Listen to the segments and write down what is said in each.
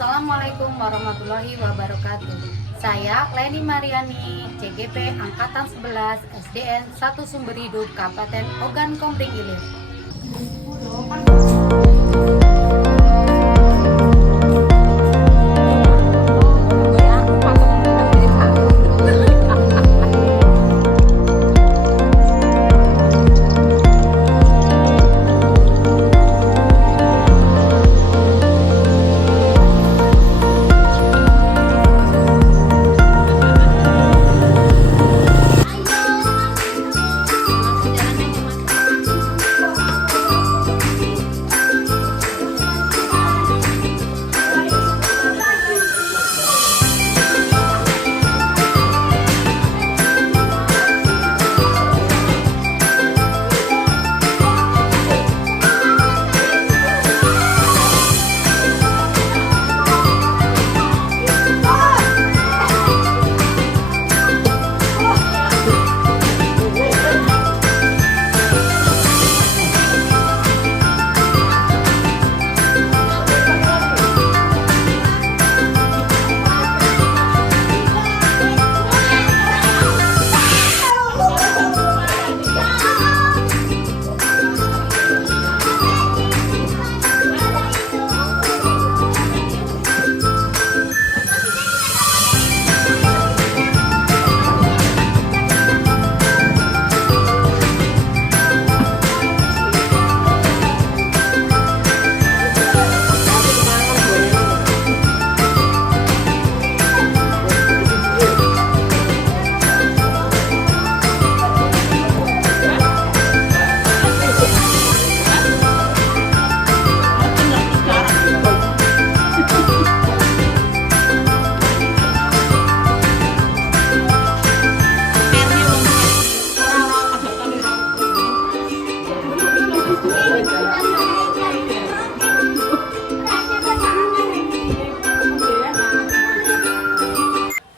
Assalamualaikum warahmatullahi wabarakatuh. Saya Leni Mariani, CGP Angkatan 11, SDN 1 Sumber Hidup, Kabupaten Ogan Komering Ilir.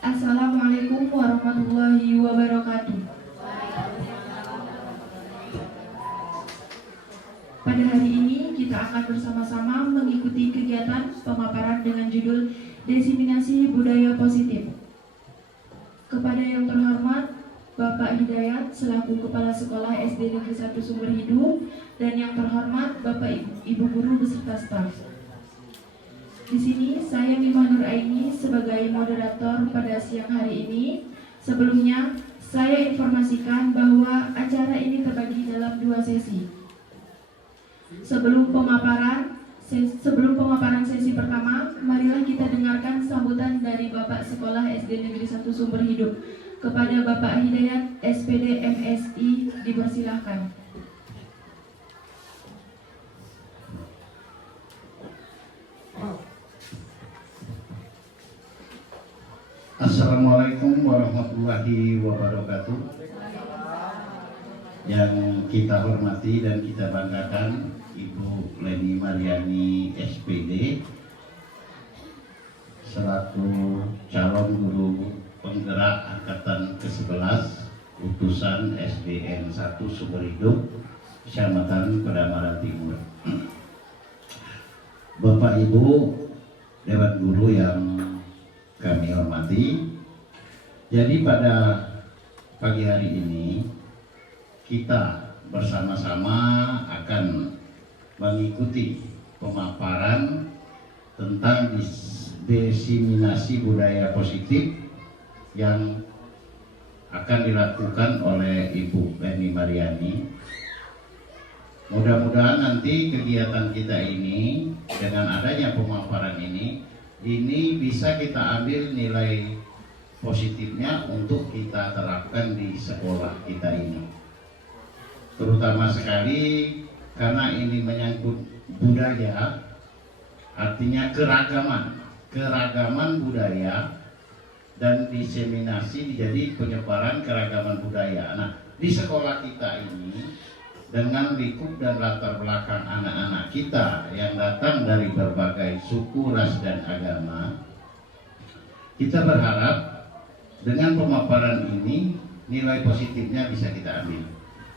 Assalamualaikum warahmatullahi wabarakatuh. Pada hari ini kita akan bersama-sama mengikuti kegiatan pemaparan dengan judul Diseminasi Budaya Positif. Kepada yang terhormat Bapak Hidayat selaku Kepala Sekolah SD Negeri 1 Sumber Hidup dan yang terhormat Bapak Ibu Guru beserta staf. Di sini saya Mima Nur Aini sebagai moderator pada siang hari ini. Sebelumnya saya informasikan bahwa acara ini terbagi dalam 2 sesi. Sebelum pemaparan sesi pertama, marilah kita dengarkan sambutan dari Bapak Sekolah SD Negeri 1 Sumber Hidup. Kepada Bapak Hidayat SPD MSI dipersilahkan. Assalamualaikum warahmatullahi wabarakatuh. Yang kita hormati dan kita banggakan Ibu Leni Mariani SPD selaku calon guru penggerak angkatan ke-11 utusan SDN 1 Sumber Hidup, Kecamatan Pedamaran Timur. Bapak Ibu Dewan Guru yang kami hormati, jadi pada pagi hari ini kita bersama-sama akan mengikuti pemaparan tentang diseminasi budaya positif yang akan dilakukan oleh Ibu Leni Mariani. Mudah-mudahan nanti kegiatan kita ini dengan adanya pemaparan ini bisa kita ambil nilai positifnya untuk kita terapkan di sekolah kita ini. Terutama sekali karena ini menyangkut budaya, artinya keragaman budaya dan diseminasi jadi penyebaran keragaman budaya. Nah, di sekolah kita ini dengan lingkup dan latar belakang anak-anak kita yang datang dari berbagai suku, ras, dan agama, kita berharap dengan pemaparan ini nilai positifnya bisa kita ambil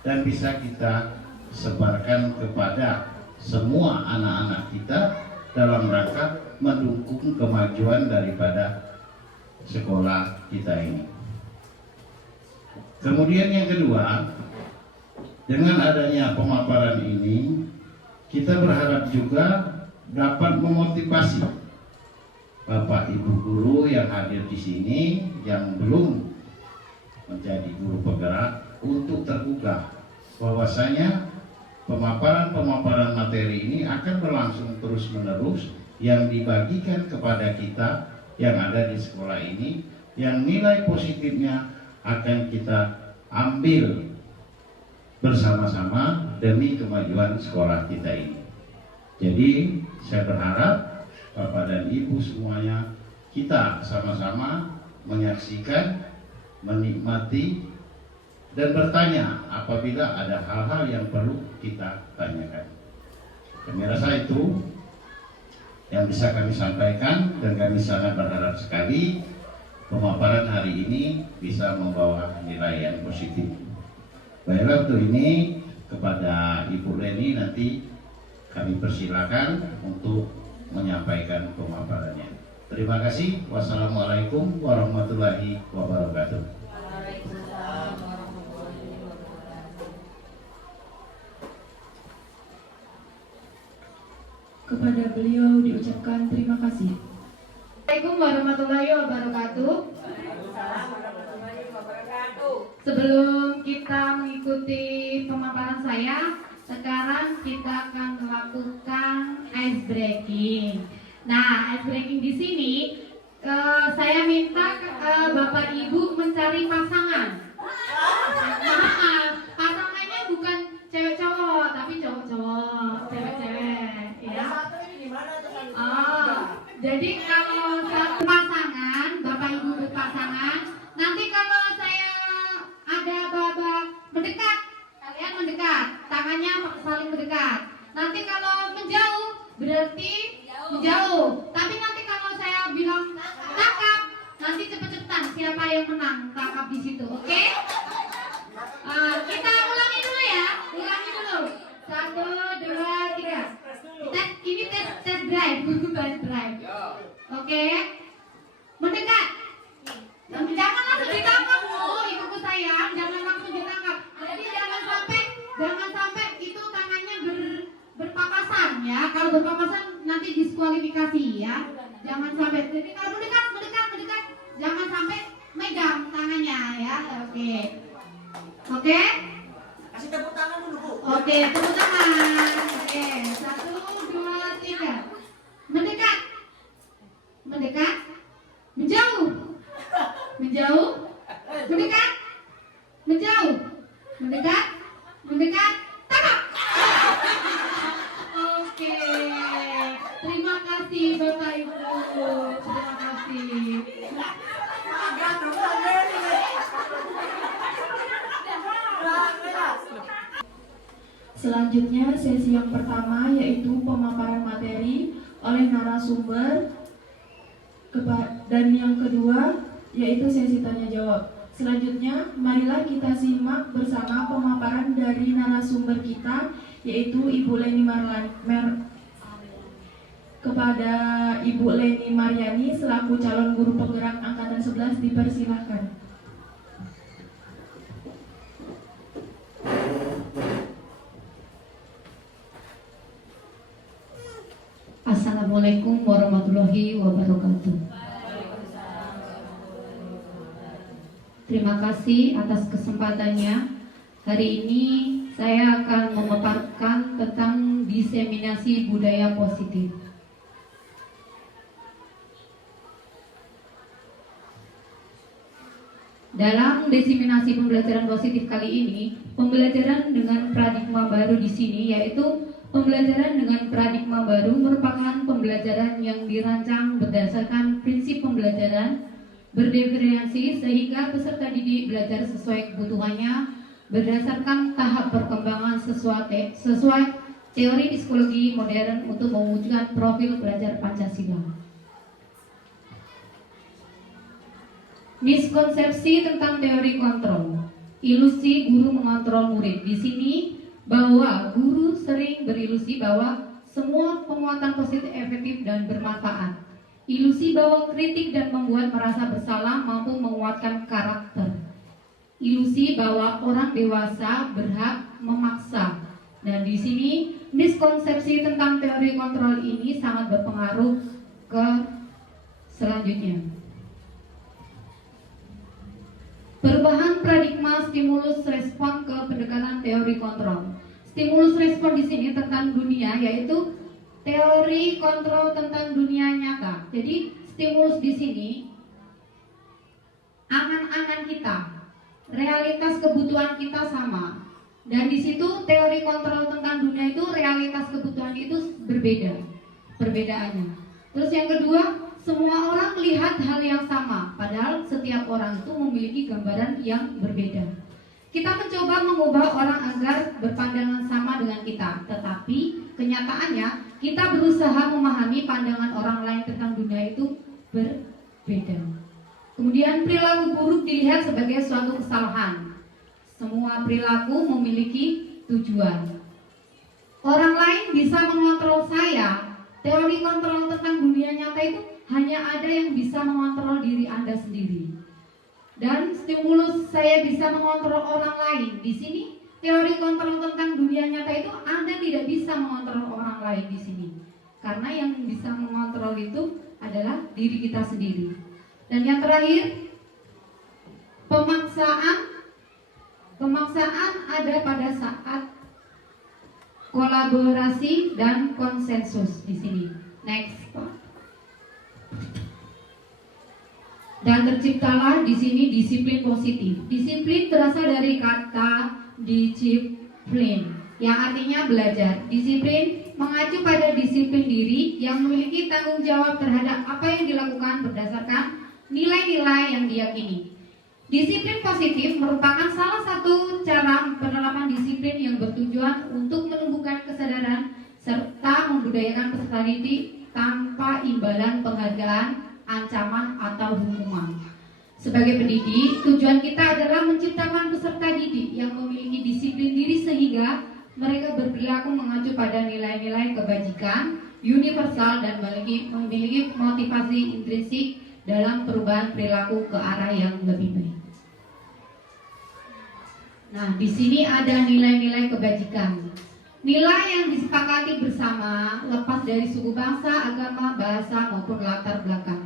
dan bisa kita sebarkan kepada semua anak-anak kita dalam rangka mendukung kemajuan daripada sekolah kita ini. Kemudian yang kedua, dengan adanya pemaparan ini, kita berharap juga dapat memotivasi Bapak Ibu guru yang hadir di sini yang belum menjadi guru penggerak untuk tergugah bahwasanya pemaparan materi ini akan berlangsung terus-menerus yang dibagikan kepada kita yang ada di sekolah ini, yang nilai positifnya akan kita ambil bersama-sama demi kemajuan sekolah kita ini. Jadi saya berharap Bapak dan Ibu semuanya, kita sama-sama menyaksikan, menikmati, dan bertanya apabila ada hal-hal yang perlu kita tanyakan. Kami rasa itu yang bisa kami sampaikan, dan kami sangat berharap sekali pemaparan hari ini bisa membawa nilai yang positif. Baiklah, untuk ini kepada Ibu Leni nanti kami persilakan untuk menyampaikan pemaparannya. Terima kasih. Wassalamualaikum warahmatullahi wabarakatuh. Kepada beliau diucapkan terima kasih. Assalamualaikum warahmatullahi wabarakatuh. Sebelum kita mengikuti pemaparan saya, sekarang kita akan melakukan ice breaking. Nah, ice breaking di sini saya minta Bapak Ibu mencari pasangan. Maaf, pasangannya bukan cewek cowok, tapi cowok cowok, cewek cewek, ya. Jadi kalau satu pasangan, Bapak Ibu berpasangan, nanti kalau saya ada babak mendekat, kalian mendekat, tangannya saling mendekat. Nanti kalau menjauh, berarti menjauh. Tapi nanti kalau saya bilang tangkap, nanti cepet-cepetan siapa yang menang tangkap di situ, oke? Kita ulangi dulu ya, ulangi dulu. 1, 2, 3. Ini tes drive, tes drive. Oke, mendekat. Jangan langsung ditangkap, ibuku sayang, jangan langsung ditangkap. Jadi jangan sampai itu tangannya berpapasan ya. Kalau berpapasan nanti diskualifikasi ya. Jangan sampai. Jadi kalau mendekat, jangan sampai megang tangannya ya. Oke. Kasih tepuk tangan dulu, Bu. Oke, tepuk tangan. Oke, 1, 2, 3. Mendekat, menjauh, mendekat, menjauh, tangkap. Oke, terima kasih Bapak Ibu, terima kasih. Selanjutnya sesi yang pertama yaitu pemaparan materi oleh narasumber, dan yang kedua yaitu sesi tanya jawab. Selanjutnya marilah kita simak bersama pemaparan dari narasumber kita yaitu Ibu Leni kepada Ibu Leni Mariani selaku calon guru penggerak angkatan 11 dipersilahkan. Assalamualaikum warahmatullahi wabarakatuh. Terima kasih atas kesempatannya. Hari ini saya akan memaparkan tentang diseminasi budaya positif. Dalam diseminasi pembelajaran positif kali ini, pembelajaran dengan paradigma baru di sini yaitu pembelajaran dengan paradigma baru merupakan pembelajaran yang dirancang berdasarkan prinsip pembelajaran berdiferensiasi sehingga peserta didik belajar sesuai kebutuhannya berdasarkan tahap perkembangan sesuai teori psikologi modern untuk mewujudkan profil belajar Pancasila. Miskonsepsi tentang teori kontrol, ilusi guru mengontrol murid. Di sini bahwa guru sering berilusi bahwa Semua penguatan positif efektif dan bermanfaat. Ilusi bahwa kritik dan membuat merasa bersalah mampu menguatkan karakter. Ilusi bahwa orang dewasa berhak memaksa. Dan di sini miskonsepsi tentang teori kontrol ini sangat berpengaruh ke selanjutnya. Perubahan paradigma stimulus respon ke pendekatan teori kontrol. Stimulus respon di sini tentang dunia, yaitu teori kontrol tentang dunia nyata. Jadi stimulus di sini angan-angan kita, realitas kebutuhan kita sama. Dan di situ teori kontrol tentang dunia itu realitas kebutuhan itu berbeda, perbedaannya. Terus yang kedua, semua orang melihat hal yang sama, padahal setiap orang itu memiliki gambaran yang berbeda. Kita mencoba mengubah orang agar berpandangan sama dengan kita, tetapi kenyataannya kita berusaha memahami pandangan orang lain tentang dunia itu berbeda. Kemudian perilaku buruk dilihat sebagai suatu kesalahan. Semua perilaku memiliki tujuan. Orang lain bisa mengontrol saya. Teori kontrol tentang dunia nyata itu hanya ada yang bisa mengontrol diri Anda sendiri. Dan stimulus saya bisa mengontrol orang lain. Di sini teori kontrol tentang dunia nyata itu Anda tidak bisa mengontrol orang lain di sini. Karena yang bisa mengontrol itu adalah diri kita sendiri. Dan yang terakhir, pemaksaan. Pemaksaan ada pada saat kolaborasi dan konsensus di sini. Next, Pak. Dan terciptalah di sini disiplin positif. Disiplin berasal dari kata disiplin, yang artinya belajar. Disiplin mengacu pada disiplin diri yang memiliki tanggung jawab terhadap apa yang dilakukan berdasarkan nilai-nilai yang diyakini. Disiplin positif merupakan salah satu cara penerapan disiplin yang bertujuan untuk menumbuhkan kesadaran serta membudayakan peserta didik tanpa imbalan penghargaan, ancaman, atau hukuman. Sebagai pendidik, tujuan kita adalah menciptakan peserta didik yang memiliki disiplin diri sehingga mereka berperilaku mengacu pada nilai-nilai kebajikan, universal, dan memiliki motivasi intrinsik dalam perubahan perilaku ke arah yang lebih baik. Nah, di sini ada nilai-nilai kebajikan. Nilai yang disepakati bersama lepas dari suku bangsa, agama, bahasa, maupun latar belakang.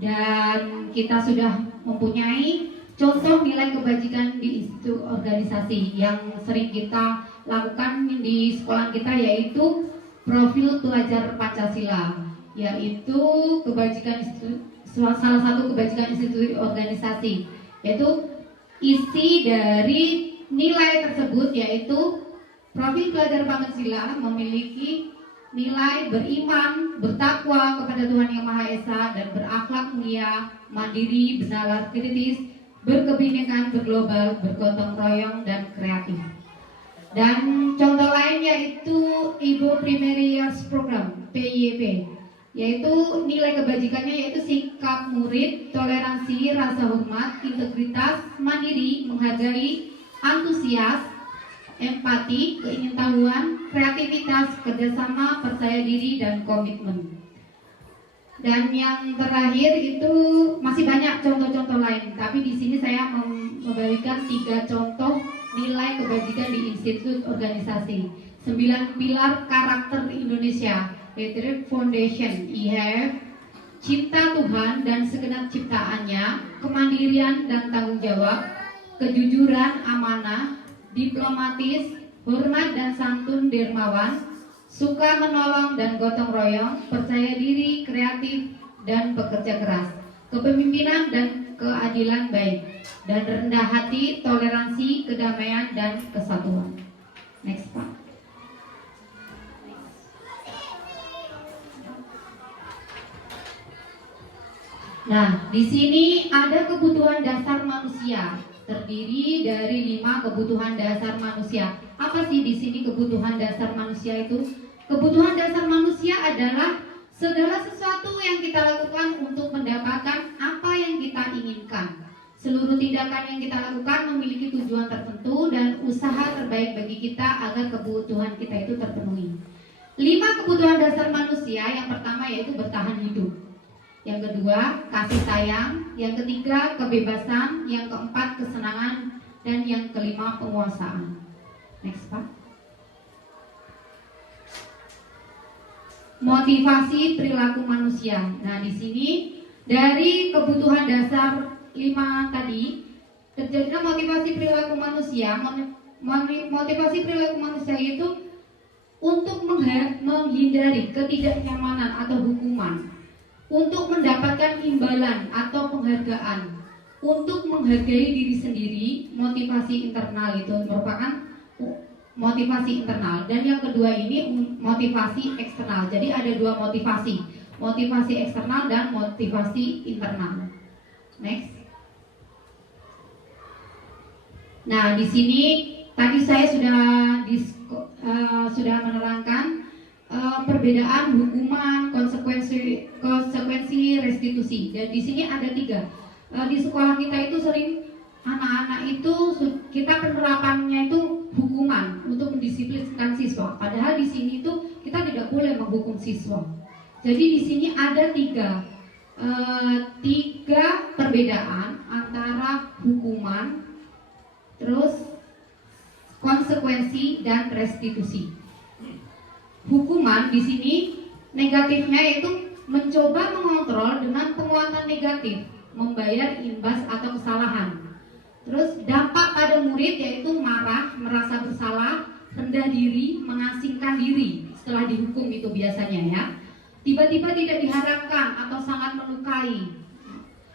Dan kita sudah mempunyai contoh nilai kebajikan di institut organisasi yang sering kita lakukan di sekolah kita, yaitu profil pelajar Pancasila, yaitu kebajikan salah satu kebajikan institut organisasi, yaitu isi dari nilai tersebut, yaitu profil pelajar Pancasila memiliki nilai beriman, bertakwa kepada Tuhan Yang Maha Esa, dan berakhlak mulia, mandiri, bernalar kritis, berkebinekaan, berglobal, bergotong royong, dan kreatif. Dan contoh lain yaitu Ibu Primary Years Program (PYP), yaitu nilai kebajikannya yaitu sikap murid, toleransi, rasa hormat, integritas, mandiri, menghargai, antusias, empati, keingintahuan, kreativitas, kerjasama, percaya diri, dan komitmen. Dan yang terakhir itu masih banyak contoh-contoh lain, tapi di sini saya memberikan 3 contoh nilai kebajikan di institut organisasi. 9 pilar karakter Indonesia, yaitu foundation, IHF, cinta Tuhan dan segenap ciptaannya, kemandirian dan tanggung jawab, kejujuran, amanah, diplomatis, hormat dan santun, dermawan, suka menolong dan gotong royong, percaya diri, kreatif, dan bekerja keras, kepemimpinan dan keadilan baik, dan rendah hati, toleransi, kedamaian, dan kesatuan. Next, Pak. Nah, di sini ada kebutuhan dasar manusia, terdiri dari 5 kebutuhan dasar manusia. Apa sih di sini kebutuhan dasar manusia itu? Kebutuhan dasar manusia adalah segala sesuatu yang kita lakukan untuk mendapatkan apa yang kita inginkan. Seluruh tindakan yang kita lakukan memiliki tujuan tertentu dan usaha terbaik bagi kita agar kebutuhan kita itu terpenuhi. 5 kebutuhan dasar manusia. Yang pertama yaitu bertahan hidup. Yang kedua, kasih sayang. Yang ketiga, kebebasan. Yang keempat, kesenangan. Dan yang kelima, penguasaan. Next, Pak. Motivasi perilaku manusia. Nah, di sini dari kebutuhan dasar 5 tadi, terjadinya motivasi perilaku manusia. Motivasi perilaku manusia itu untuk menghindari ketidaknyamanan atau hukuman, untuk mendapatkan imbalan atau penghargaan, untuk menghargai diri sendiri. Motivasi internal itu merupakan motivasi internal. Dan yang kedua ini motivasi eksternal. Jadi ada 2 motivasi, motivasi eksternal dan motivasi internal. Next. Nah, di sini tadi saya sudah menerangkan perbedaan hukuman, konsekuensi, restitusi. Dan di sini ada 3. Di sekolah kita itu sering anak-anak itu kita penerapannya itu hukuman untuk mendisiplinkan siswa. Padahal di sini itu kita tidak boleh menghukum siswa. Jadi di sini ada 3 perbedaan antara hukuman, terus konsekuensi dan restitusi. Hukuman di sini negatifnya yaitu mencoba mengontrol dengan penguatan negatif, membayar imbas atau kesalahan. Terus dampak pada murid yaitu marah, merasa bersalah, rendah diri, mengasingkan diri setelah dihukum itu biasanya ya. Tiba-tiba tidak diharapkan atau sangat melukai.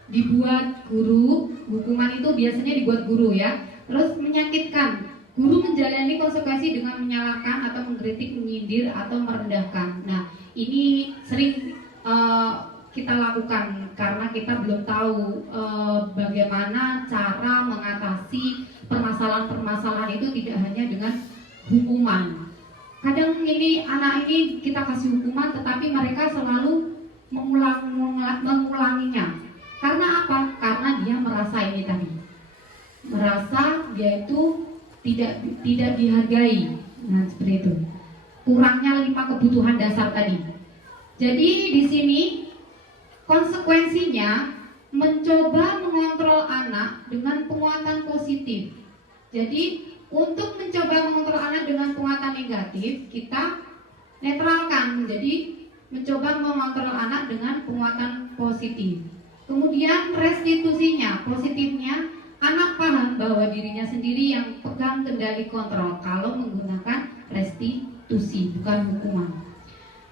Dibuat guru, hukuman itu biasanya dibuat guru ya. Terus menyakitkan. Guru menjalani konsekuensi dengan menyalahkan atau mengkritik, menyindir atau merendahkan. Nah, ini sering kita lakukan karena kita belum tahu bagaimana cara mengatasi permasalahan-permasalahan itu tidak hanya dengan hukuman. Kadang ini anak ini kita kasih hukuman tetapi mereka selalu mengulanginya. Karena apa? Karena dia merasa ini tadi. Merasa dia itu tidak dihargai. Nah, seperti itu. Kurangnya 5 kebutuhan dasar tadi. Jadi di sini konsekuensinya mencoba mengontrol anak dengan penguatan positif. Jadi untuk mencoba mengontrol anak dengan penguatan negatif, kita netralkan. Jadi mencoba mengontrol anak dengan penguatan positif. Kemudian restitusinya, positifnya anak paham bahwa dirinya sendiri yang pegang kendali kontrol kalau menggunakan restitusi, bukan hukuman.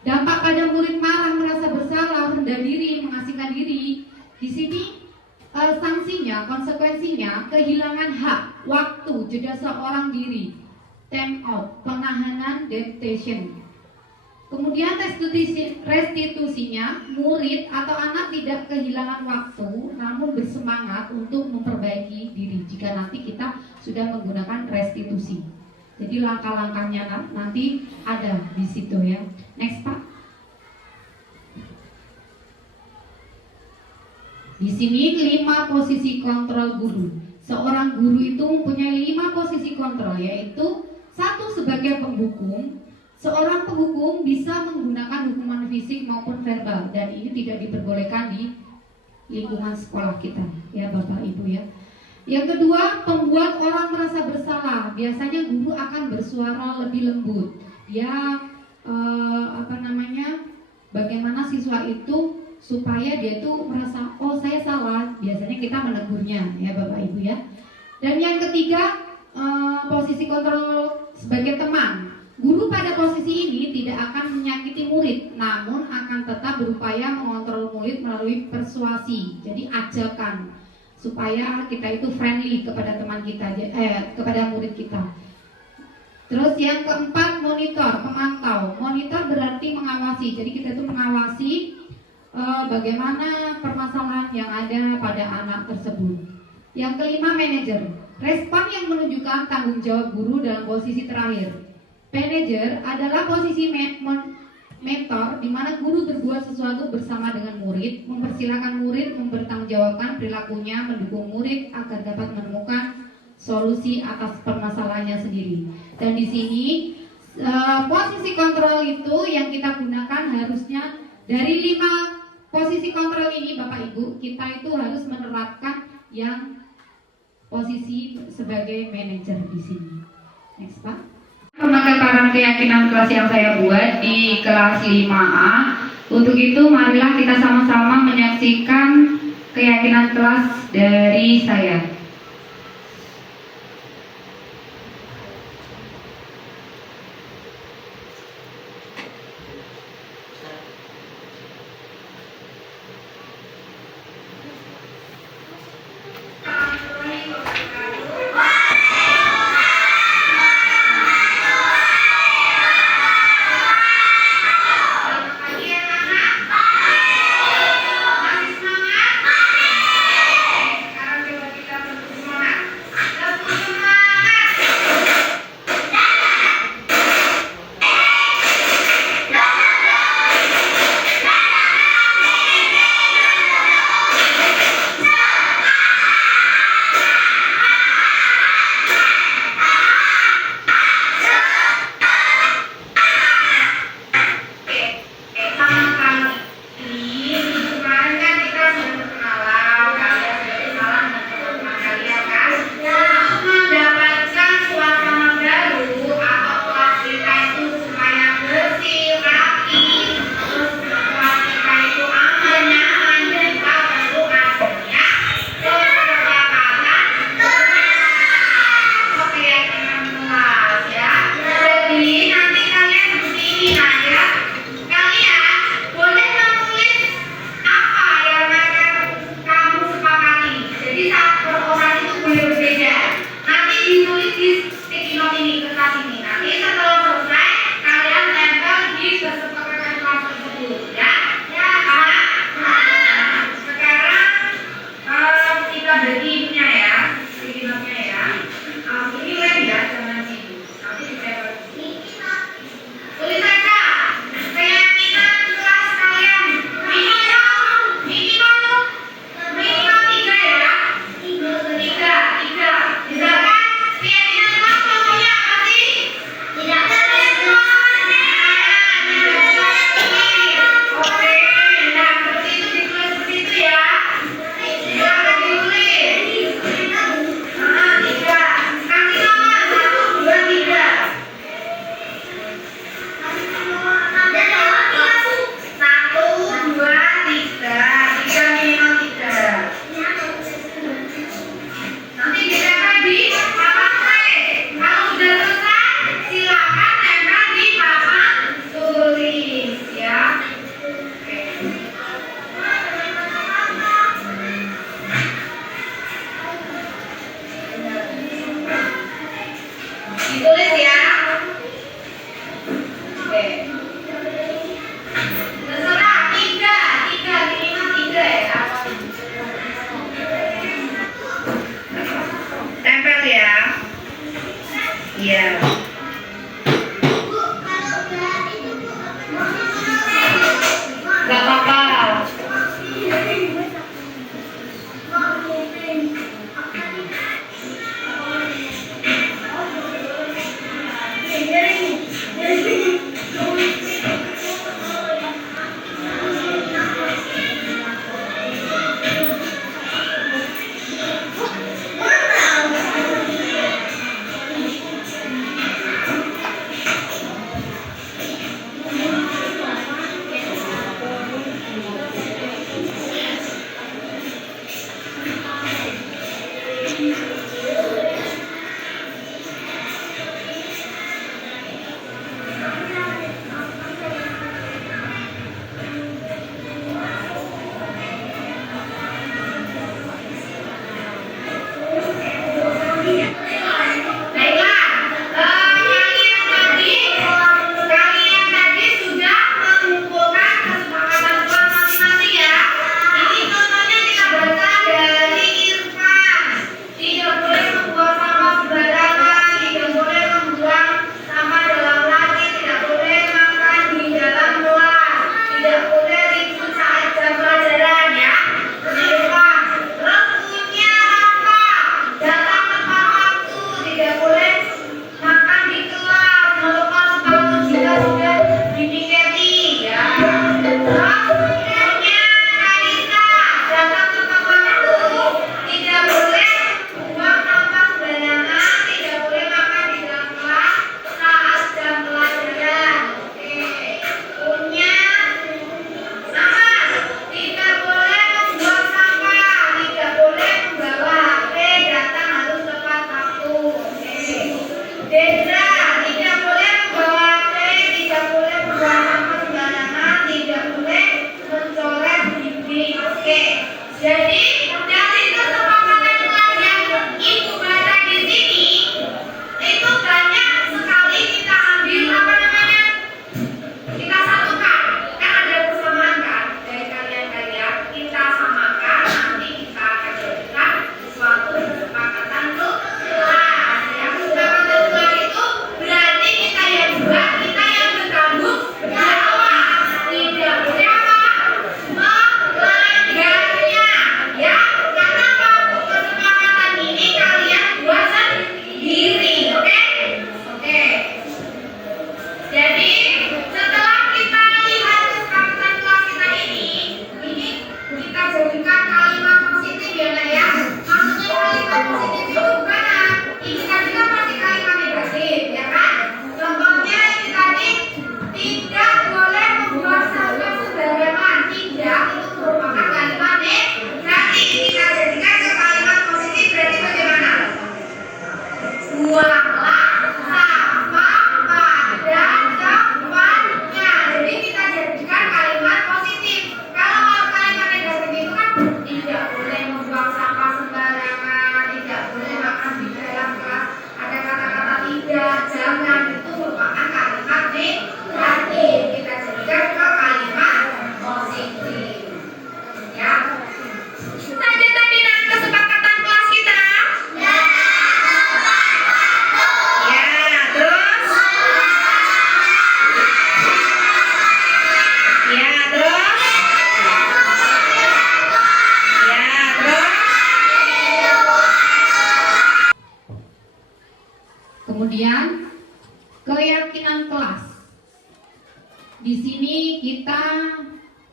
Dampak pada murid marah, merasa bersalah, rendah diri, mengasingkan diri. Di sini sanksinya, konsekuensinya kehilangan hak, waktu, jeda seorang diri, time out, penahanan, detention. Kemudian restitusinya, murid atau anak tidak kehilangan waktu, namun bersemangat untuk memperbaiki diri jika nanti kita sudah menggunakan restitusi. Jadi langkah-langkahnya nanti ada di situ ya. Next, Pak. Di sini 5 posisi kontrol guru. Seorang guru itu mempunyai 5 posisi kontrol, yaitu 1 sebagai penghukum. Seorang penghukum bisa menggunakan hukuman fisik maupun verbal, dan ini tidak diperbolehkan di lingkungan sekolah kita, ya Bapak Ibu ya. Yang kedua, pembuat orang merasa bersalah. Biasanya guru akan bersuara lebih lembut. Dia bagaimana siswa itu supaya dia itu merasa, oh saya salah. Biasanya kita menegurnya, ya Bapak Ibu ya. Dan yang ketiga, posisi kontrol sebagai teman. Guru pada posisi ini tidak akan menyakiti murid, namun akan tetap berupaya mengontrol murid melalui persuasi. Jadi ajakan supaya kita itu friendly kepada teman kita, kepada murid kita. Terus yang keempat, monitor, pemantau. Monitor berarti mengawasi. Jadi kita itu mengawasi bagaimana permasalahan yang ada pada anak tersebut. Yang kelima, manajer. Respon yang menunjukkan tanggung jawab guru dalam posisi terakhir. Manager adalah posisi mentor di mana guru berbuat sesuatu bersama dengan murid, mempersilahkan murid mempertanggungjawabkan perilakunya, mendukung murid agar dapat menemukan solusi atas permasalahannya sendiri. Dan di sini posisi kontrol itu yang kita gunakan harusnya dari 5 posisi kontrol ini Bapak Ibu, kita itu harus menerapkan yang posisi sebagai manajer di sini. Next Pak. Pemaparan keyakinan kelas yang saya buat di kelas 5A. Untuk itu marilah kita sama-sama menyaksikan keyakinan kelas dari saya. Sekarang coba kita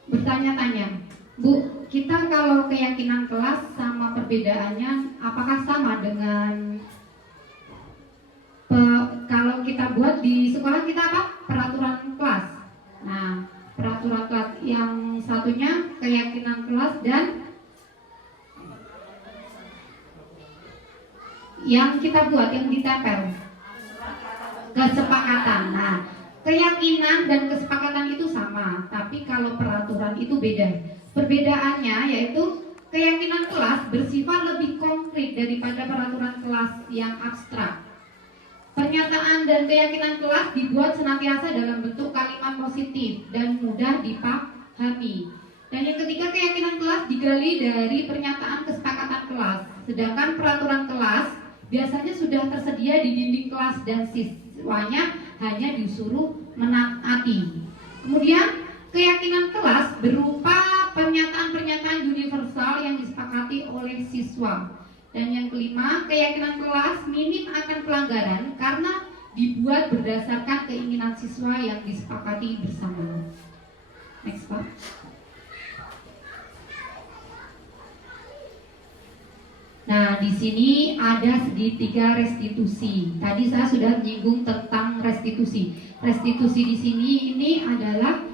bertanya-tanya, Bu, kita kalau keyakinan kelas sama perbedaannya apakah sama dengan kalau kita buat di sekolah kita apa? Peraturan kelas. Nah, peraturan kelas yang satunya keyakinan kelas dan yang kita buat yang ditempel kesepakatan. Nah, keyakinan dan kesepakatan itu sama, tapi kalau peraturan itu beda. Perbedaannya yaitu keyakinan kelas bersifat lebih konkret daripada peraturan kelas yang abstrak. Pernyataan dan keyakinan kelas dibuat senantiasa dalam bentuk kalimat positif dan mudah dipahami. Dan yang ketiga, keyakinan kelas digali dari pernyataan kesepakatan kelas. Sedangkan peraturan kelas biasanya sudah tersedia di dinding kelas dan siswanya hanya disuruh menaati. Kemudian keyakinan kelas berupa pernyataan-pernyataan universal yang disepakati oleh siswa. Dan yang kelima, keyakinan kelas minim akan pelanggaran karena dibuat berdasarkan keinginan siswa yang disepakati bersama. Next, Pak. Nah, di sini ada segitiga restitusi. Tadi saya sudah menyinggung tentang restitusi. Restitusi di sini ini adalah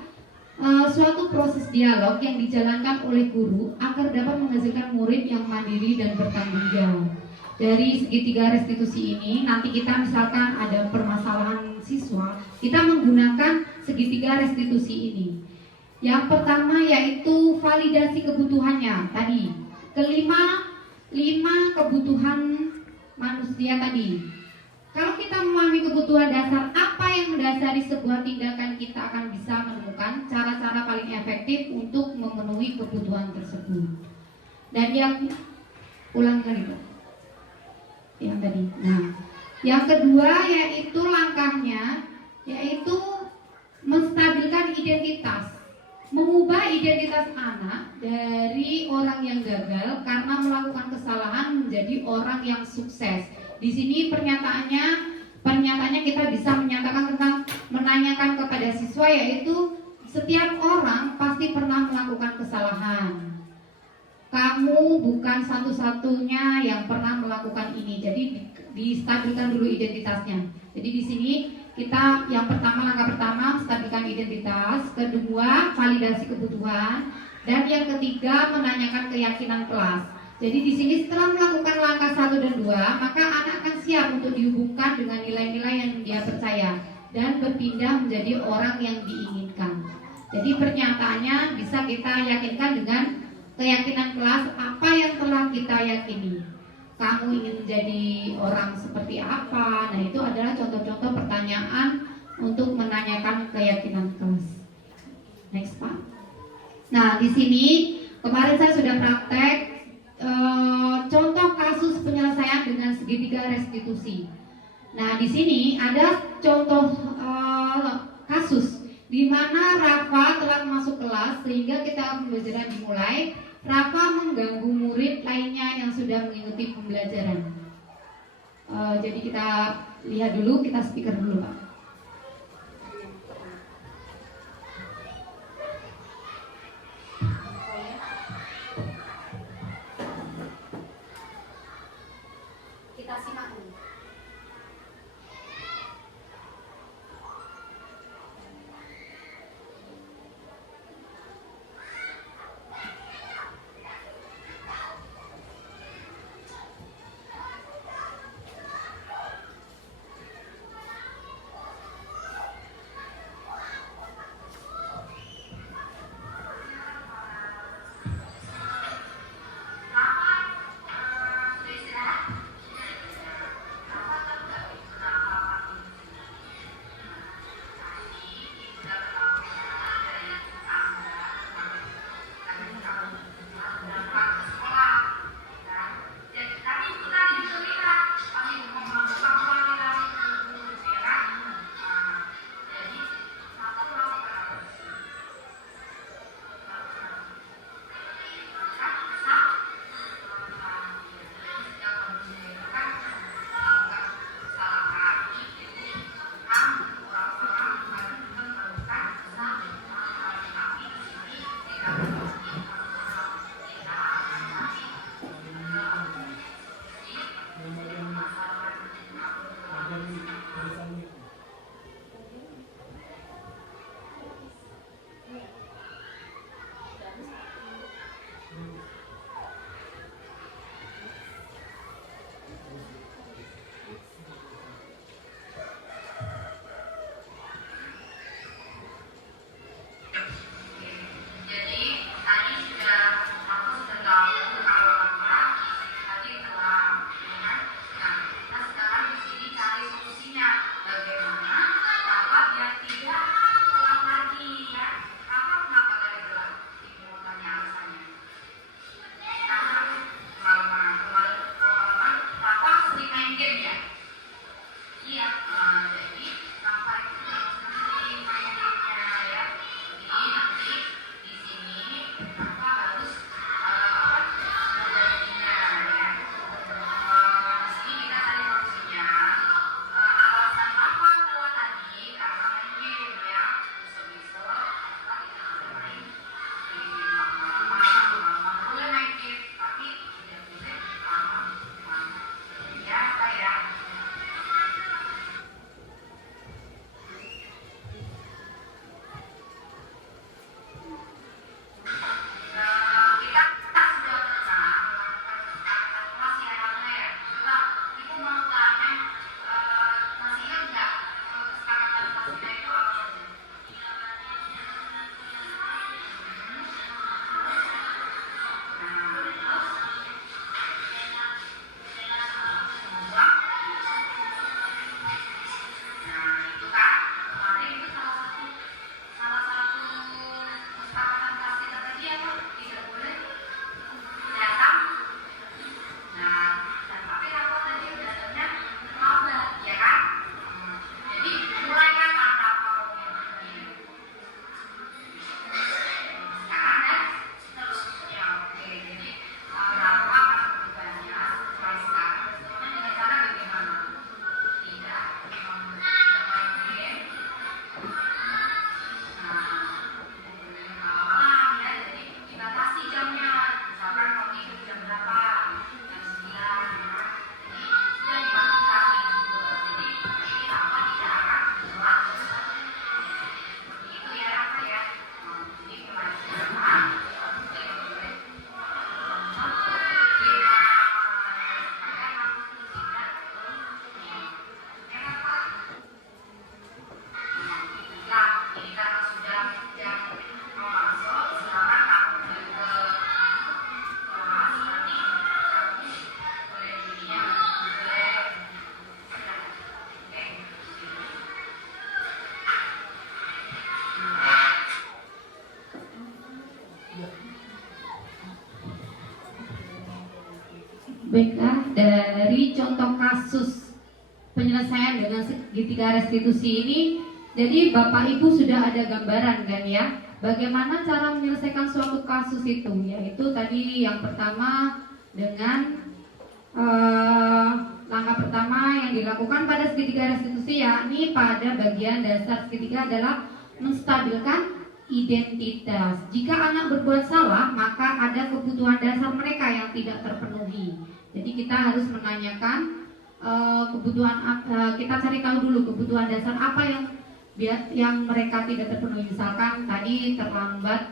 suatu proses dialog yang dijalankan oleh guru agar dapat menghasilkan murid yang mandiri dan bertanggung jawab. Dari segitiga restitusi ini, nanti kita misalkan ada permasalahan siswa, kita menggunakan segitiga restitusi ini. Yang pertama yaitu validasi kebutuhannya tadi. Kelima, 5 kebutuhan manusia tadi. Kalau kita memahami kebutuhan dasar, apa yang mendasari sebuah tindakan, kita akan bisa menemukan cara-cara paling efektif untuk memenuhi kebutuhan tersebut. Dan yang ulang lagi, Pak. Yang tadi. Nah, yang kedua yaitu langkahnya, yaitu menstabilkan identitas. Mengubah identitas anak dari orang yang gagal karena melakukan kesalahan menjadi orang yang sukses. Di sini pernyataannya kita bisa menyatakan tentang menanyakan kepada siswa, yaitu setiap orang pasti pernah melakukan kesalahan. Kamu bukan satu-satunya yang pernah melakukan ini. Jadi distabilkan dulu identitasnya. Jadi di sini kita yang pertama, langkah pertama stabilkan identitas, kedua validasi kebutuhan, dan yang ketiga menanyakan keyakinan kelas. Jadi di sini setelah melakukan langkah 1 dan 2, maka anak akan siap untuk dihubungkan dengan nilai-nilai yang dia percaya dan berpindah menjadi orang yang diinginkan. Jadi pernyataannya bisa kita yakinkan dengan keyakinan kelas apa yang telah kita yakini. Kamu ingin menjadi orang seperti apa? Nah, itu adalah contoh-contoh pertanyaan untuk menanyakan keyakinan kelas. Next, Pak. Nah, di sini kemarin saya sudah praktek contoh kasus penyelesaian dengan segitiga restitusi. Nah, di sini ada contoh kasus di mana Rafa telah masuk kelas sehingga kita pembelajaran dimulai. Rafa mengganggu murid lainnya yang sudah mengikuti pembelajaran. Jadi kita lihat dulu, kita speaker dulu, Pak. Kita simak dulu. Baiklah, dari contoh kasus penyelesaian dengan segitiga restitusi ini, jadi Bapak Ibu sudah ada gambaran kan ya, bagaimana cara menyelesaikan suatu kasus itu, yaitu tadi yang pertama dengan langkah pertama yang dilakukan pada segitiga restitusi, yakni pada bagian dasar segitiga adalah menstabilkan identitas. Jika anak berbuat salah, maka ada kebutuhan dasar mereka yang tidak terpenuhi. Jadi kita harus menanyakan kebutuhan, kita cari tahu dulu kebutuhan dasar apa yang mereka tidak terpenuhi. Misalkan tadi terlambat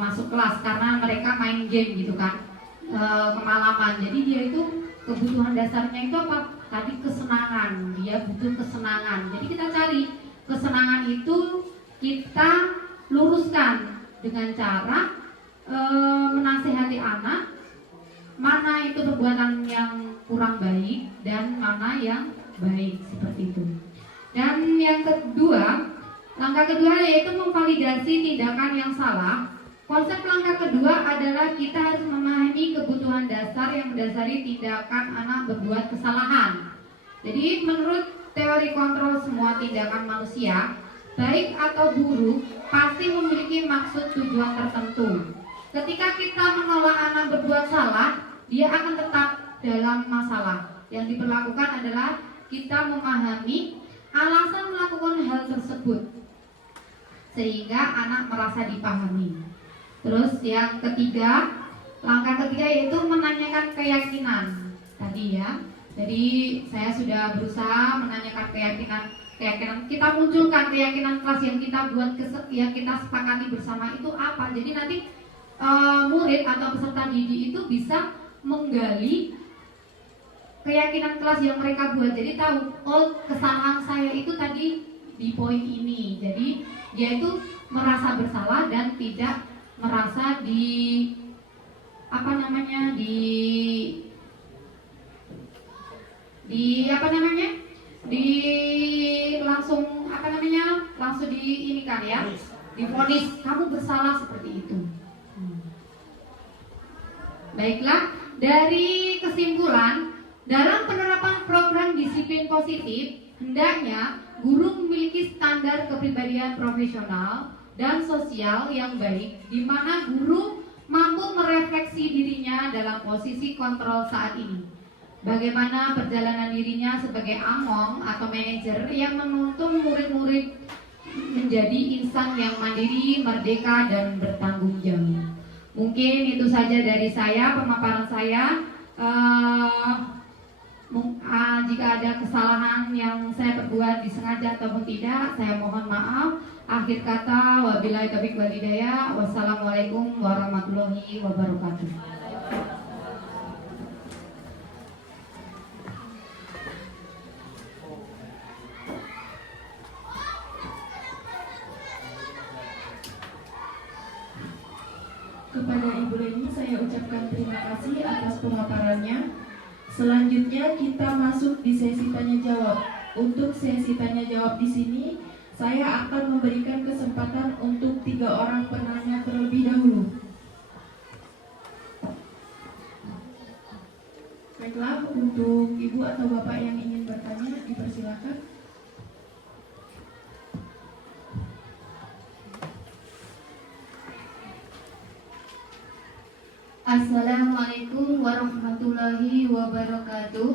masuk kelas karena mereka main game gitu kan, kemalaman. Jadi dia itu kebutuhan dasarnya itu apa? Tadi kesenangan, dia butuh kesenangan. Jadi kita cari kesenangan itu, kita luruskan dengan cara menasehati anak mana itu perbuatan yang kurang baik dan mana yang baik, seperti itu. Dan yang kedua, langkah kedua yaitu memvalidasi tindakan yang salah. Konsep langkah kedua adalah kita harus memahami kebutuhan dasar yang mendasari tindakan anak berbuat kesalahan. Jadi menurut teori kontrol semua tindakan manusia, baik atau buruk, pasti memiliki maksud tujuan tertentu. Ketika kita menolak anak berbuat salah, dia akan tetap dalam masalah. Yang diperlakukan adalah kita memahami alasan melakukan hal tersebut, sehingga anak merasa dipahami. Terus yang ketiga, langkah ketiga yaitu menanyakan keyakinan tadi ya. Jadi saya sudah berusaha menanyakan keyakinan. Kita munculkan keyakinan kelas yang kita buat, yang kita sepakati bersama itu apa. Jadi nanti murid atau peserta didik itu bisa menggali keyakinan kelas yang mereka buat. Jadi tahu, oh kesalahan saya itu tadi di poin ini. Jadi dia itu merasa bersalah dan tidak merasa di langsung diinikan ya, divonis kamu bersalah seperti itu. Baiklah, dari kesimpulan, dalam penerapan program disiplin positif, hendaknya guru memiliki standar kepribadian profesional dan sosial yang baik, di mana guru mampu merefleksi dirinya dalam posisi kontrol saat ini. Bagaimana perjalanan dirinya sebagai among atau manajer yang menuntun murid-murid menjadi insan yang mandiri, merdeka, dan bertanggung jawab. Mungkin itu saja dari saya, pemaparan saya. Jika ada kesalahan yang saya perbuat disengaja ataupun tidak, saya mohon maaf. Akhir kata, wabillahi taufiq wal hidayah. Wassalamualaikum warahmatullahi wabarakatuh. Kepada Ibu Leni saya ucapkan terima kasih atas pemaparannya. Selanjutnya kita masuk di sesi tanya jawab. Untuk sesi tanya jawab di sini saya akan memberikan kesempatan untuk 3 orang penanya terlebih dahulu. Baiklah, untuk Ibu atau Bapak yang ingin bertanya dipersilakan. Assalamualaikum warahmatullahi wabarakatuh.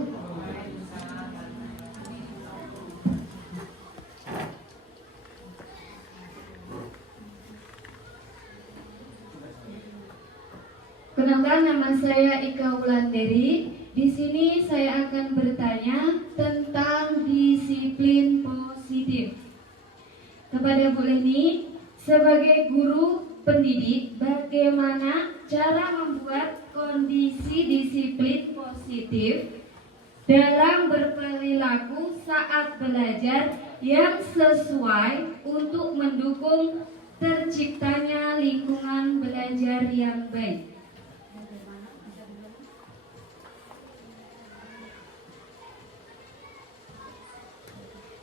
Kenalkan, nama saya Ika Wulandari. Di sini saya akan bertanya tentang disiplin positif. Kepada Bu Leni, sebagai guru pendidik, bagaimana cara membuat kondisi disiplin positif dalam berperilaku saat belajar yang sesuai untuk mendukung terciptanya lingkungan belajar yang baik?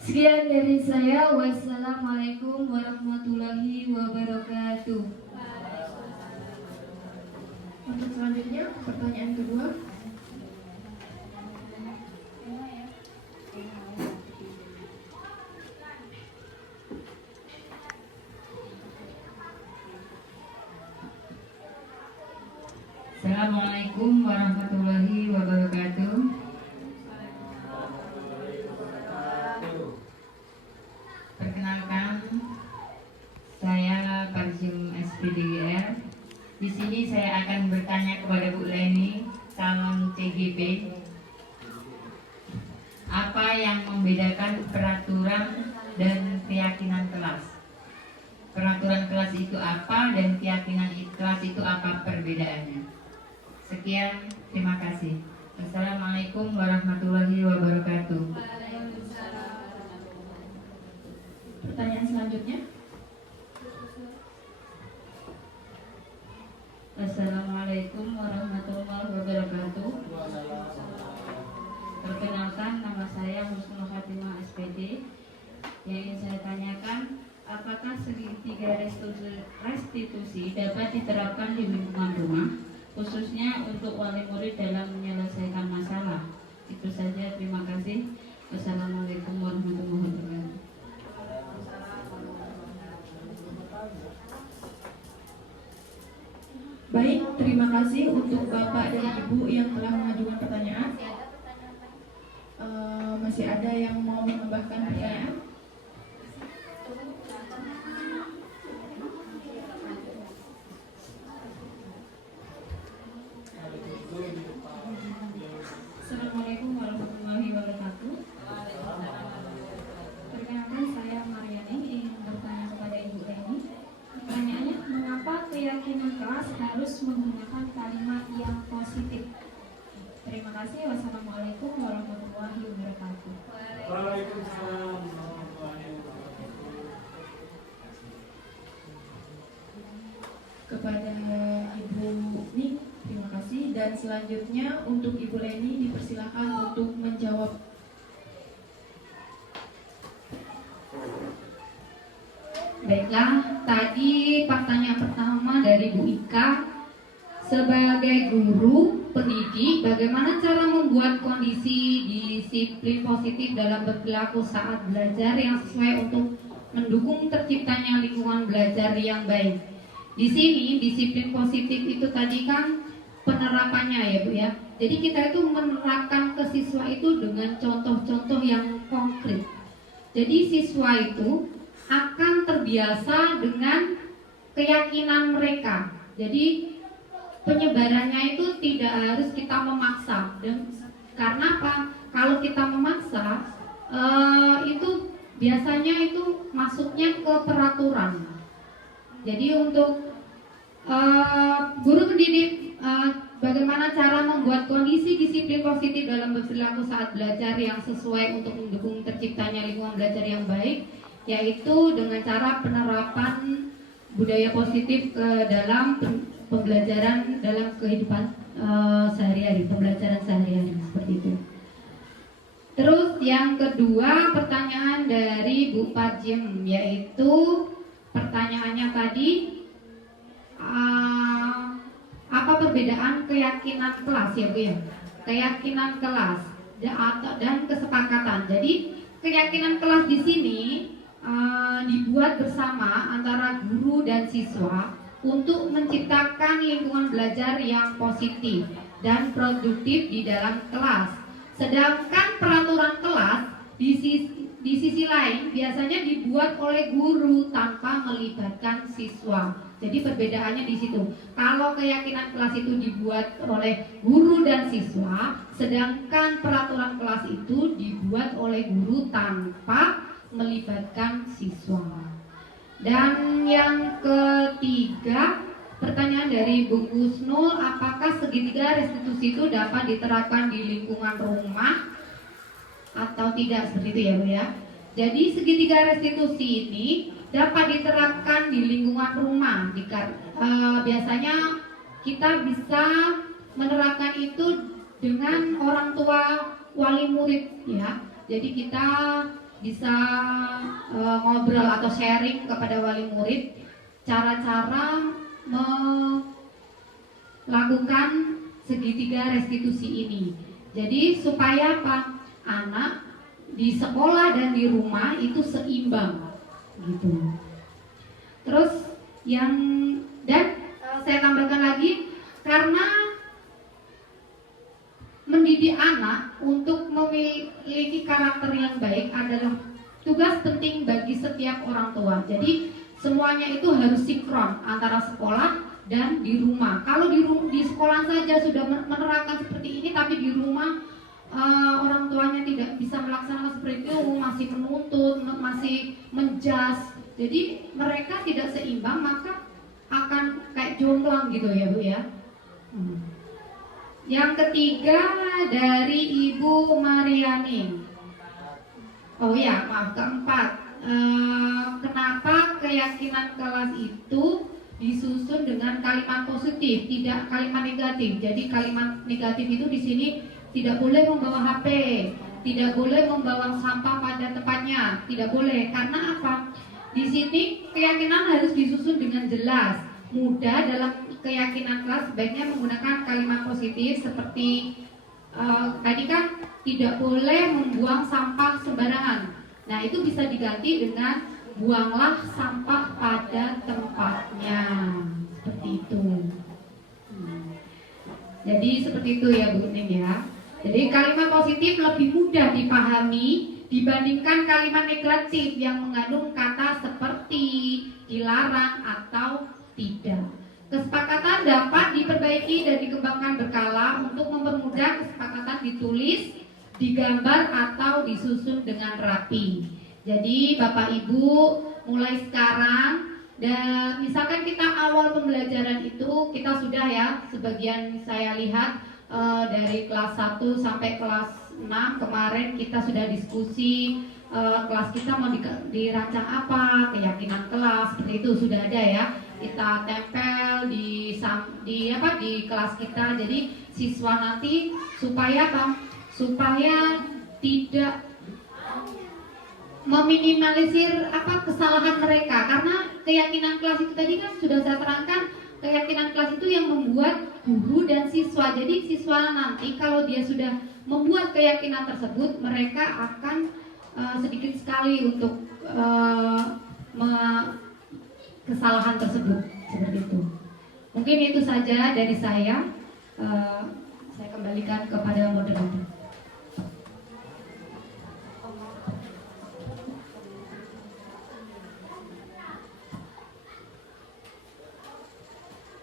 Sekian dari saya. Wassalamualaikum warahmatullahi wabarakatuh. Untuk selanjutnya selanjutnya, pertanyaan kedua. Assalamualaikum warahmatullahi wabarakatuh. Perkenalkan, saya Parjum SPDGR. Di sini saya akan bertanya kepada Bu Leni, calon CGP. Apa yang membedakan peraturan dan keyakinan kelas? Peraturan kelas itu apa dan keyakinan kelas itu apa perbedaannya? Sekian, terima kasih. Assalamualaikum warahmatullahi wabarakatuh. Pertanyaan selanjutnya. Assalamualaikum warahmatullahi wabarakatuh. Perkenalkan, nama saya Husnul Khatimah SPD. Yang ingin saya tanyakan, apakah segitiga restitusi dapat diterapkan di lingkungan rumah, khususnya untuk wali murid dalam menyelesaikan masalah? Itu saja, terima kasih. Wassalamualaikum warahmatullahi wabarakatuh. Baik, terima kasih untuk Bapak dan Ibu yang telah mengajukan pertanyaan. Masih ada yang mau menambahkan pertanyaan? Assalamualaikum warahmatullahi wabarakatuh. Perkenalkan, saya Mariani, ingin bertanya kepada Ibu Leni. Pertanyaannya, mengapa keyakinan kelas harus menggunakan kalimat yang positif? Terima kasih. Wassalamualaikum warahmatullahi wabarakatuh. Waalaikumsalam warahmatullahi wabarakatuh. Kepada Ibu Ning, terima kasih. Dan selanjutnya untuk Ibu Leni dipersilakan untuk menjawab. Baiklah, tadi pertanyaan pertama dari Bu Ika. Sebagai guru pendidik, bagaimana cara membuat kondisi disiplin positif dalam berperilaku saat belajar yang sesuai untuk mendukung terciptanya lingkungan belajar yang baik? Di sini disiplin positif itu tadi kan penerapannya ya Bu ya. Jadi kita itu menerapkan ke siswa itu dengan contoh-contoh yang konkret. Jadi siswa itu akan terbiasa dengan keyakinan mereka. Jadi penyebarannya itu tidak harus kita memaksa. Dan karena apa? Kalau kita memaksa itu biasanya itu masuknya ke peraturan. Jadi untuk guru pendidik, bagaimana cara membuat kondisi disiplin positif dalam berperilaku saat belajar yang sesuai untuk mendukung terciptanya lingkungan belajar yang baik, yaitu dengan cara penerapan budaya positif ke dalam pembelajaran dalam kehidupan sehari-hari, pembelajaran sehari-hari seperti itu. Terus yang kedua, pertanyaan dari Bu Parjem, yaitu pertanyaannya tadi, apa perbedaan keyakinan kelas ya Bu ya? Keyakinan kelas dan kesepakatan. Jadi keyakinan kelas di sini dibuat bersama antara guru dan siswa untuk menciptakan lingkungan belajar yang positif dan produktif di dalam kelas. Sedangkan peraturan kelas di sisi lain biasanya dibuat oleh guru tanpa melibatkan siswa. Jadi perbedaannya di situ. Kalau keyakinan kelas itu dibuat oleh guru dan siswa, sedangkan peraturan kelas itu dibuat oleh guru tanpa melibatkan siswa. Dan yang ketiga, pertanyaan dari Bu Husnul, apakah segitiga restitusi itu dapat diterapkan di lingkungan rumah atau tidak, seperti itu ya Bu ya. Jadi segitiga restitusi ini dapat diterapkan di lingkungan rumah. Biasanya kita bisa menerapkan itu dengan orang tua wali murid ya. Jadi kita bisa ngobrol atau sharing kepada wali murid cara-cara melakukan segitiga restitusi ini. Jadi supaya apa? Anak di sekolah dan di rumah itu seimbang gitu. Terus saya tambahkan lagi, karena mendidik anak untuk memiliki karakter yang baik adalah tugas penting bagi setiap orang tua. Jadi semuanya itu harus sinkron antara sekolah dan di rumah. Kalau di sekolah saja sudah menerapkan seperti ini, tapi di rumah orang tuanya tidak bisa melaksanakan seperti itu, masih menuntut, masih menjas, jadi mereka tidak seimbang, maka akan kayak jomplang gitu ya Bu ya. Yang ketiga dari Ibu Mariani. Oh ya, maaf, keempat, kenapa keyakinan kelas itu disusun dengan kalimat positif, tidak kalimat negatif. Jadi kalimat negatif itu di sini tidak boleh membawa HP, tidak boleh membawa sampah pada tempatnya, tidak boleh. Karena apa? Di sini keyakinan harus disusun dengan jelas, mudah. Dalam keyakinan kelas sebaiknya menggunakan kalimat positif seperti tadi kan, tidak boleh membuang sampah sembarangan. Nah, itu bisa diganti dengan buanglah sampah pada tempatnya, seperti itu. Jadi seperti itu ya Bu Ning ya. Jadi kalimat positif lebih mudah dipahami dibandingkan kalimat negatif yang mengandung kata seperti, dilarang, atau tidak. Kesepakatan dapat diperbaiki dan dikembangkan berkala untuk mempermudah kesepakatan ditulis, digambar, atau disusun dengan rapi. Jadi Bapak Ibu mulai sekarang, dan misalkan kita awal pembelajaran itu kita sudah ya, sebagian saya lihat dari kelas 1 sampai kelas 6 kemarin kita sudah diskusi kelas kita mau dirancang apa, keyakinan kelas seperti itu sudah ada ya, kita tempel di kelas kita. Jadi siswa nanti supaya tidak meminimalisir kesalahan mereka, karena keyakinan kelas itu tadi kan sudah saya terangkan, keyakinan kelas itu yang membuat guru dan siswa. Jadi siswa nanti kalau dia sudah membuat keyakinan tersebut, mereka akan sedikit sekali untuk kesalahan tersebut, seperti itu. Mungkin itu saja dari saya. Saya kembalikan kepada moderator.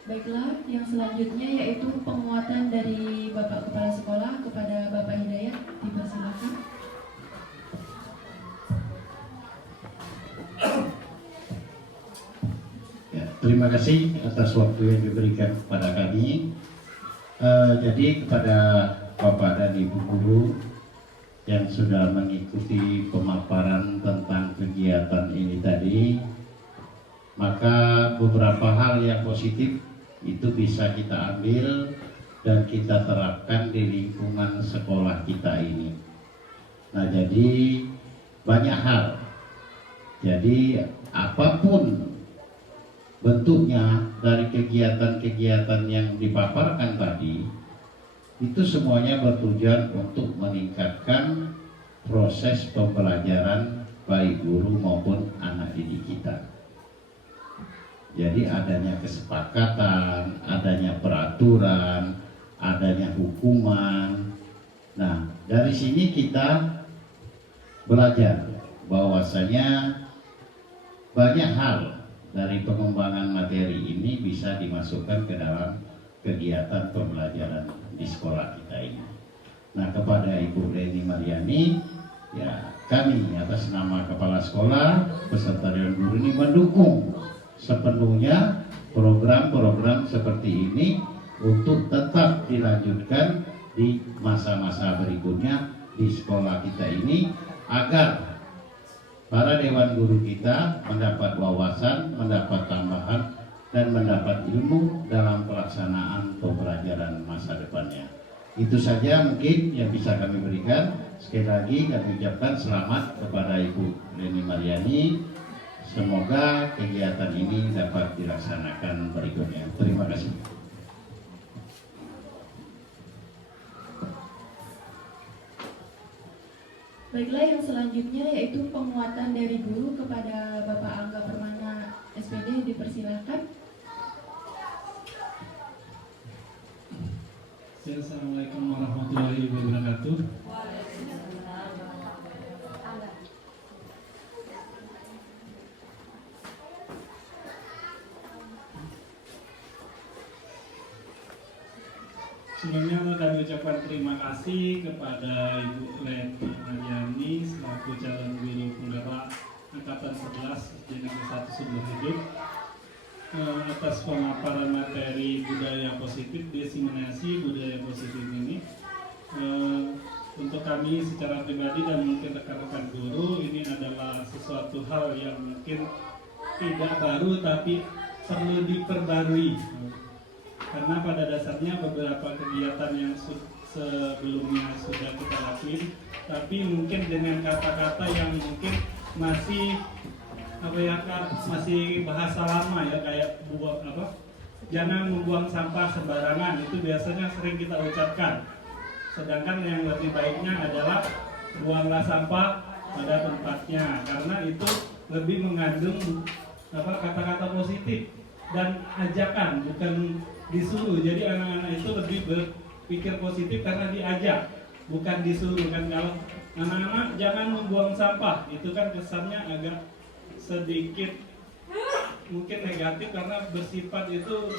Baiklah, yang selanjutnya yaitu penguatan dari Bapak Kepala Sekolah kepada Bapak Hidayat. Dipersilakan. Ya, terima kasih atas waktu yang diberikan kepada kami. Jadi kepada Bapak dan Ibu guru yang sudah mengikuti pemaparan tentang kegiatan ini tadi, maka beberapa hal yang positif itu bisa kita ambil dan kita terapkan di lingkungan sekolah kita ini. Nah, jadi banyak hal. Jadi apapun bentuknya dari kegiatan-kegiatan yang dipaparkan tadi, itu semuanya bertujuan untuk meningkatkan proses pembelajaran baik guru maupun anak didik kita. Jadi adanya kesepakatan, adanya peraturan, adanya hukuman. Nah, dari sini kita belajar bahwasanya banyak hal dari pengembangan materi ini bisa dimasukkan ke dalam kegiatan pembelajaran di sekolah kita ini. Nah, kepada Ibu Leni Mariani, ya kami atas nama Kepala Sekolah beserta Dewan Guru ini mendukung sepenuhnya program-program seperti ini untuk tetap dilanjutkan di masa-masa berikutnya di sekolah kita ini, agar para dewan guru kita mendapat wawasan, mendapat tambahan, dan mendapat ilmu dalam pelaksanaan pembelajaran masa depannya. Itu saja mungkin yang bisa kami berikan. Sekali lagi kami ucapkan selamat kepada Ibu Leni Mariani. Semoga kegiatan ini dapat dilaksanakan berikutnya. Terima kasih. Baiklah, yang selanjutnya yaitu penguatan dari guru kepada Bapak Angga Permana SPD, dipersilakan. Assalamualaikum warahmatullahi wabarakatuh. Sebelumnya kami ucapkan terima kasih kepada Ibu Leti Mariani selaku calon guru penggerak Angkatan 11 SD Negeri 1 Sumber Hidup atas pemaparan materi budaya positif, diseminasi budaya positif ini. Untuk kami secara pribadi dan mungkin rekan-rekan guru, ini adalah sesuatu hal yang mungkin tidak baru tapi perlu diperbarui. Karena pada dasarnya beberapa kegiatan yang sebelumnya sudah kita lakuin, tapi mungkin dengan kata-kata yang mungkin masih masih bahasa lama ya, kayak jangan membuang sampah sembarangan, itu biasanya sering kita ucapkan. Sedangkan yang lebih baiknya adalah buanglah sampah pada tempatnya, karena itu lebih mengandung kata-kata positif dan ajakan, bukan disuruh. Jadi anak-anak itu lebih berpikir positif karena diajak, bukan disuruh. Kan kalau anak-anak jangan membuang sampah, itu kan kesannya agak sedikit mungkin negatif karena bersifat itu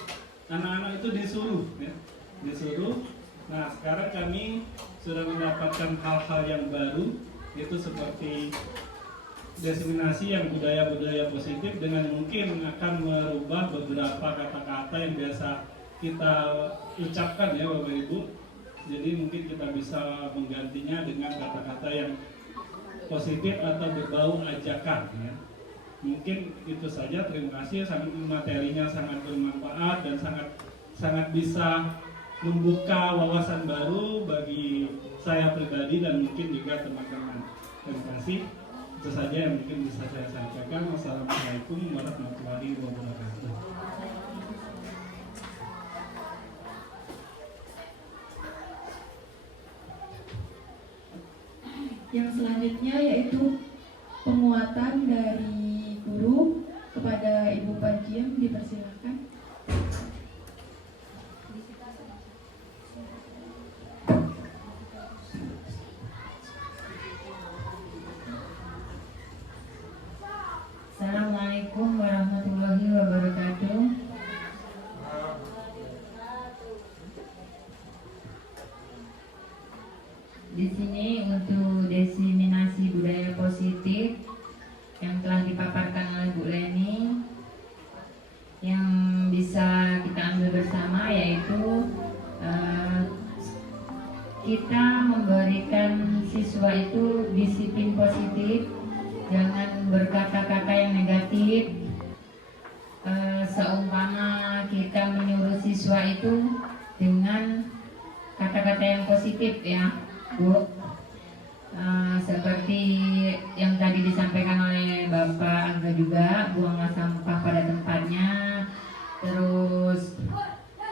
anak-anak itu disuruh ya. Disuruh. Nah, sekarang kami sudah mendapatkan hal-hal yang baru, itu seperti diseminasi yang budaya-budaya positif, dengan mungkin akan merubah beberapa kata-kata yang biasa kita ucapkan ya Bapak Ibu. Jadi mungkin kita bisa menggantinya dengan kata-kata yang positif atau berbau ajakan ya. Mungkin itu saja. Terima kasih. Materinya sangat bermanfaat dan sangat bisa membuka wawasan baru bagi saya pribadi dan mungkin juga teman-teman. Terima kasih. Itu saja yang mungkin bisa saya sampaikan. Wassalamualaikum warahmatullahi wabarakatuh. Yang selanjutnya yaitu penguatan dari guru kepada Ibu Pajiem, dipersilakan. Assalamualaikum warahmatullahi wabarakatuh. Di sini untuk diseminasi budaya positif yang telah dipaparkan oleh Bu Leni, yang bisa kita ambil bersama yaitu kita memberikan siswa itu disiplin positif, jangan berkata-kata yang negatif. Seumpama kita menyuruh siswa itu dengan kata-kata yang positif ya Bu, seperti yang tadi disampaikan oleh Bapak Angga juga, buanglah sampah pada tempatnya. Terus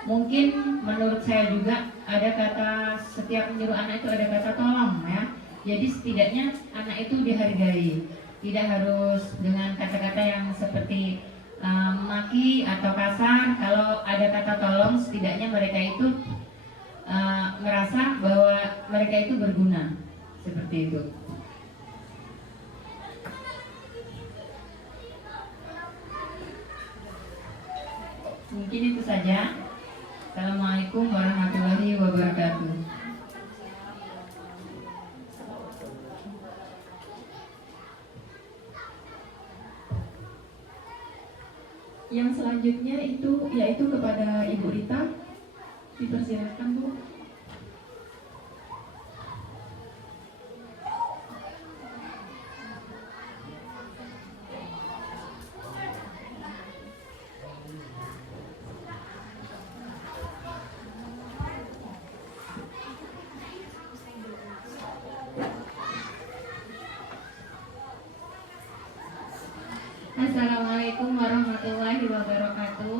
mungkin menurut saya juga ada kata, setiap menyuruh anak itu ada kata tolong ya. Jadi setidaknya anak itu dihargai, tidak harus dengan kata-kata yang seperti memaki atau kasar. Kalau ada kata tolong, setidaknya mereka itu merasa bahwa mereka itu berguna, seperti itu. Mungkin itu saja. Assalamualaikum warahmatullahi wabarakatuh. Yang selanjutnya itu yaitu kepada Ibu Rita, dipersilakan Bu. Assalamualaikum warahmatullahi wabarakatuh.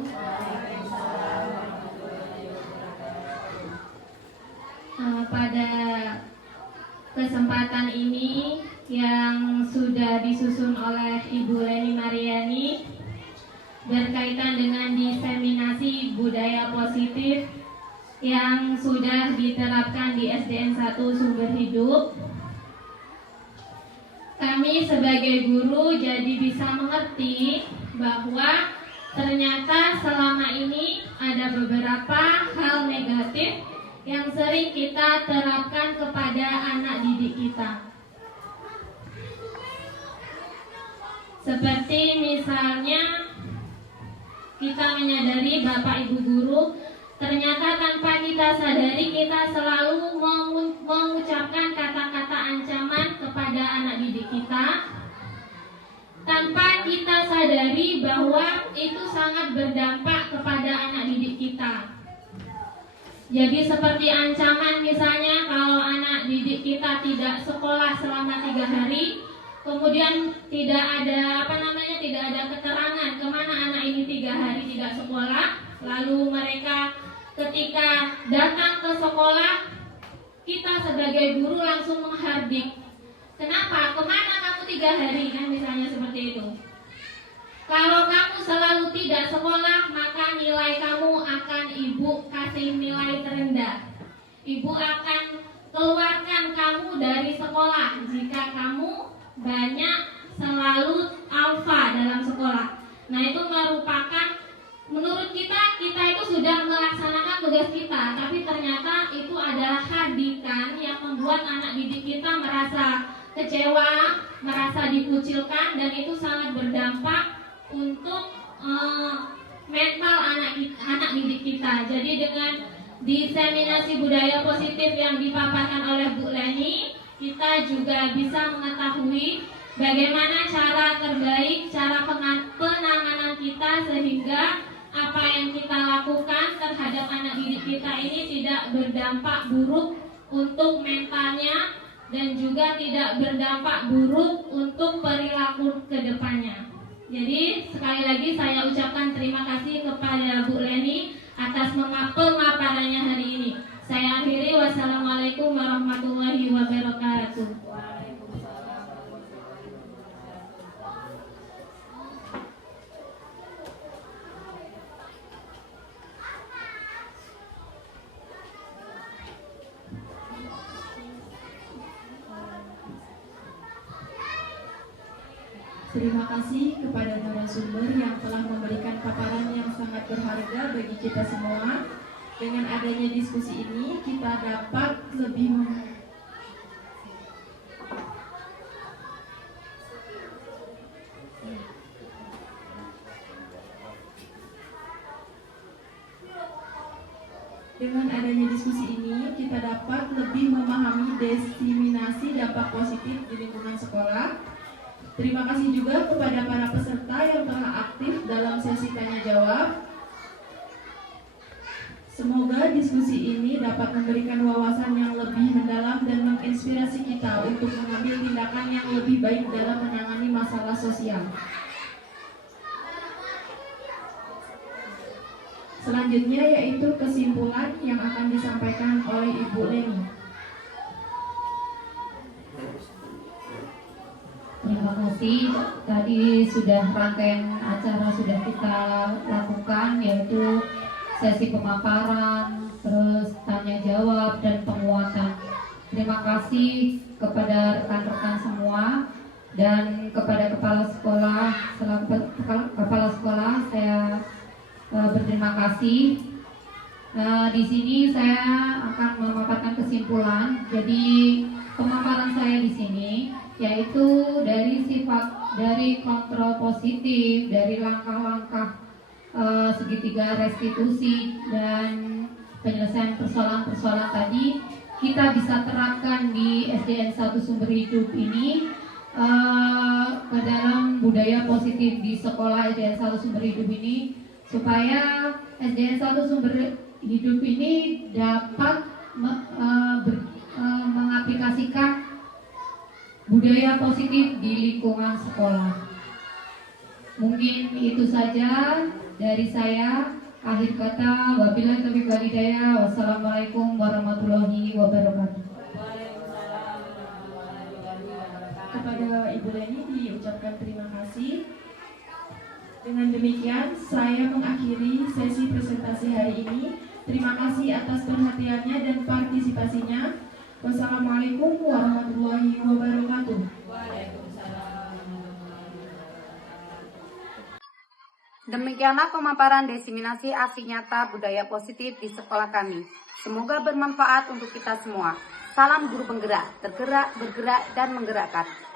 Pada kesempatan ini yang sudah disusun oleh Ibu Leni Mariani berkaitan dengan diseminasi budaya positif yang sudah diterapkan di SDN 1 Sumber Hidup. Kami sebagai guru jadi bisa mengerti bahwa ternyata selama ini ada beberapa hal negatif yang sering kita terapkan kepada anak didik kita. Seperti misalnya kita menyadari Bapak Ibu guru, ternyata tanpa kita sadari kita selalu mengucapkan kata-kata ancaman kepada anak didik kita tanpa kita sadari bahwa itu sangat berdampak kepada anak didik kita. Jadi seperti ancaman misalnya kalau anak didik kita tidak sekolah selama 3 hari, kemudian tidak ada keterangan kemana anak ini 3 hari tidak sekolah, lalu mereka ketika datang ke sekolah, kita sebagai guru langsung menghardik. Kenapa? Kemana kamu 3 hari? Kan misalnya seperti itu. Kalau kamu selalu tidak sekolah, maka nilai kamu akan ibu kasih nilai terendah. Ibu akan keluarkan kamu dari sekolah jika kamu banyak selalu alfa dalam sekolah. Nah, itu merupakan, menurut kita itu sudah melaksanakan tugas kita, tapi ternyata itu adalah hardikan yang membuat anak didik kita merasa kecewa, merasa dikucilkan, dan itu sangat berdampak untuk mental anak didik kita. Jadi dengan diseminasi budaya positif yang dipaparkan oleh Bu Leni, kita juga bisa mengetahui bagaimana cara terbaik, cara penanganan kita sehingga apa yang kita lakukan terhadap anak didik kita ini tidak berdampak buruk untuk mentalnya dan juga tidak berdampak buruk untuk perilaku kedepannya. Jadi sekali lagi saya ucapkan terima kasih kepada Bu Leni atas pemaparannya hari ini. Saya akhiri, wassalamualaikum warahmatullahi wabarakatuh. Terima kasih kepada narasumber yang telah memberikan paparan yang sangat berharga bagi kita semua. Dengan adanya diskusi ini, kita dapat lebih memahami diseminasi dampak positif di lingkungan sekolah. Terima kasih juga kepada para peserta yang telah aktif dalam sesi tanya jawab. Semoga diskusi ini dapat memberikan wawasan yang lebih mendalam dan menginspirasi kita untuk mengambil tindakan yang lebih baik dalam menangani masalah sosial. Selanjutnya yaitu kesimpulan yang akan disampaikan oleh Ibu Leni. Terima kasih. Tadi sudah rangkaian acara sudah kita lakukan, yaitu sesi pemaparan, terus tanya jawab dan penguatan. Terima kasih kepada rekan-rekan semua dan kepada kepala sekolah saya berterima kasih. Di sini saya akan memaparkan kesimpulan. Jadi pemaparan saya di sini yaitu dari kontrol positif, dari langkah-langkah segitiga restitusi dan penyelesaian persoalan-persoalan tadi kita bisa terapkan di SDN 1 Sumber Hidup ini ke dalam budaya positif di sekolah SDN 1 Sumber Hidup ini, supaya SDN 1 Sumber Hidup ini dapat mengaplikasikan budaya positif di lingkungan sekolah. Mungkin itu saja dari saya. Akhir kata, wabillahi taufiq wal hidayah. Wassalamualaikum warahmatullahi wabarakatuh. Ibu Leni diucapkan terima kasih. Dengan demikian, saya mengakhiri sesi presentasi hari ini. Terima kasih atas perhatiannya dan partisipasinya. Wassalamualaikum warahmatullahi wabarakatuh. Demikianlah pemaparan diseminasi aksi nyata budaya positif di sekolah kami. Semoga bermanfaat untuk kita semua. Salam guru penggerak, tergerak, bergerak, dan menggerakkan.